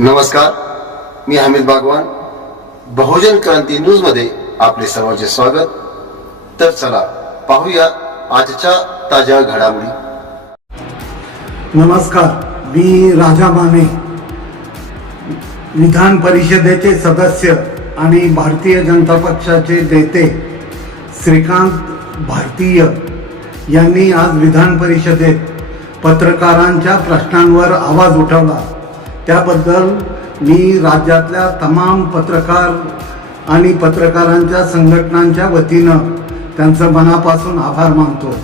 नमस्कार, मी हमीद बागवान. बहुजन क्रांती न्यूज मध्ये आपले सर्वांचे स्वागत. तर चला पाहूया आजच्या ताज्या घडामोडी. नमस्कार, मी राजा माने, विधान परिषदेचे सदस्य आणि भारतीय जनता पक्षाचे नेते श्रीकांत भारतीय यांनी आज विधान परिषदेत पत्रकारांच्या प्रश्नांवर आवाज उठवला. त्याबद्दल मी राज्यातल्या तमाम पत्रकार आणि पत्रकारांच्या संघटनांच्या वतीनं त्यांचं मनापासून आभार मानतो.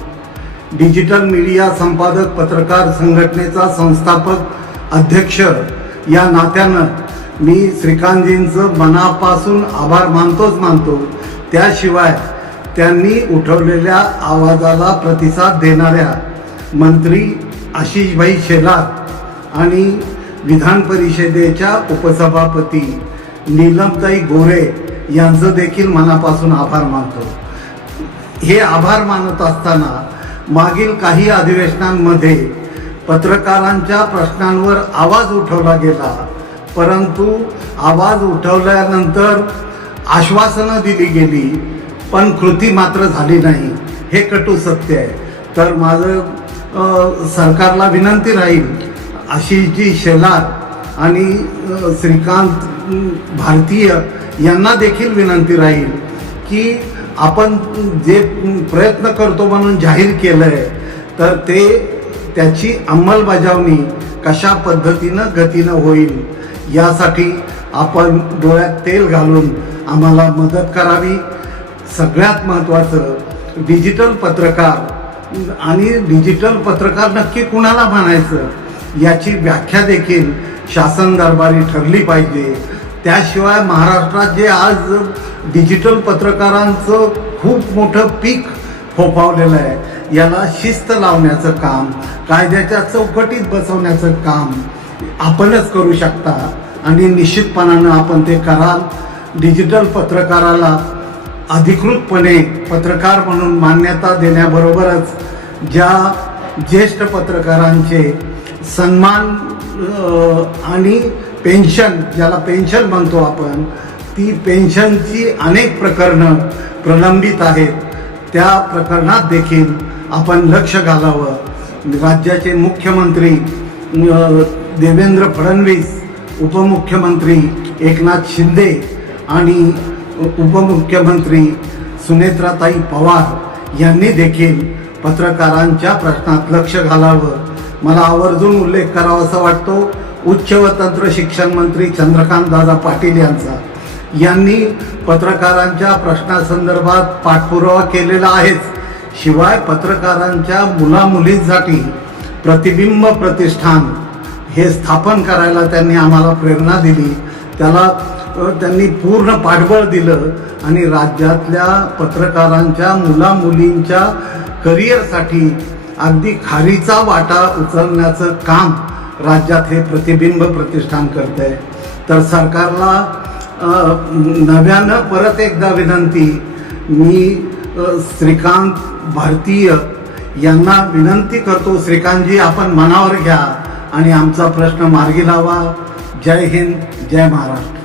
डिजिटल मीडिया संपादक पत्रकार संघटनेचा संस्थापक अध्यक्ष या नात्यानं मी श्रीकांतजींचं मनापासून आभार मानतो. त्याशिवाय त्यांनी उठवलेल्या आवाजाला प्रतिसाद देणाऱ्या मंत्री आशिषभाई शेलार आणि विधान परिषदेच्या उपसभापती नीलमताई गोरे यांचं देखील मनापासून आभार मानतो. हे आभार मानत असताना मागील काही अधिवेशनांमध्ये पत्रकारांच्या प्रश्नांवर आवाज उठवला गेला, परंतु आवाज उठवल्यानंतर आश्वासनं दिली गेली, पण कृती मात्र झाली नाही. हे कटू सत्य आहे. तर माझं सरकारला विनंती राहील, आशिषजी शेलार आणि श्रीकांत भारतीय यांना देखील विनंती राहील की आपण जे प्रयत्न करतो म्हणून जाहीर केलं आहे, तर त्याची अंमलबजावणी कशा पद्धतीनं गतीनं होईल यासाठी आपण डोळ्यात तेल घालून आम्हाला मदत करावी. सगळ्यात महत्त्वाचं डिजिटल पत्रकार आणि डिजिटल पत्रकार नक्की कुणाला म्हणायचं याची व्याख्या देखील शासन दरबारी ठरली पाहिजे. त्याशिवाय महाराष्ट्रात जे आज डिजिटल पत्रकारांचं खूप मोठं पीक फोफावलेलं आहे, याला शिस्त लावण्याचं काम, कायद्याच्या चौकटीत बसवण्याचं काम आपणच करू शकता आणि निश्चितपणानं आपण ते कराल. डिजिटल पत्रकाराला अधिकृतपणे पत्रकार म्हणून मान्यता देण्याबरोबरच ज्या ज्येष्ठ पत्रकारांचे सन्मान आणि पेन्शन, ज्याला पेन्शन म्हणतो आपण, ती पेन्शनची अनेक प्रकरणं प्रलंबित आहेत, त्या प्रकरणात देखील आपण लक्ष घालावं. राज्याचे मुख्यमंत्री देवेंद्र फडणवीस, उपमुख्यमंत्री एकनाथ शिंदे आणि उपमुख्यमंत्री सुनेत्राताई पवार यांनी देखील पत्रकारांच्या प्रश्नात लक्ष घालावं. मला आवर्जून उल्लेख करावासा वाटतो उच्च व तंत्र शिक्षण मंत्री चंद्रकांतदादा पाटील यांनी पत्रकारांच्या प्रश्नासंदर्भात पाठपुरावा केलेला आहेच, शिवाय पत्रकारांच्या मुलामुलींसाठी प्रतिबिंब प्रतिष्ठान हे स्थापन करायला त्यांनी आम्हाला प्रेरणा दिली. त्याला त्यांनी पूर्ण पाठबळ दिलं आणि राज्यातल्या पत्रकारांच्या मुलामुलींच्या करिअरसाठी अगदी खारीचा वाटा उचलण्याचं काम राज्यात हे प्रतिबिंब प्रतिष्ठान करत आहे. तर सरकारला नव्यानं परत एकदा विनंती, मी श्रीकांत भारतीय यांना विनंती करतो, श्रीकांतजी आपण मनावर घ्या आणि आमचा प्रश्न मार्गी लावा. जय हिंद, जय महाराष्ट्र.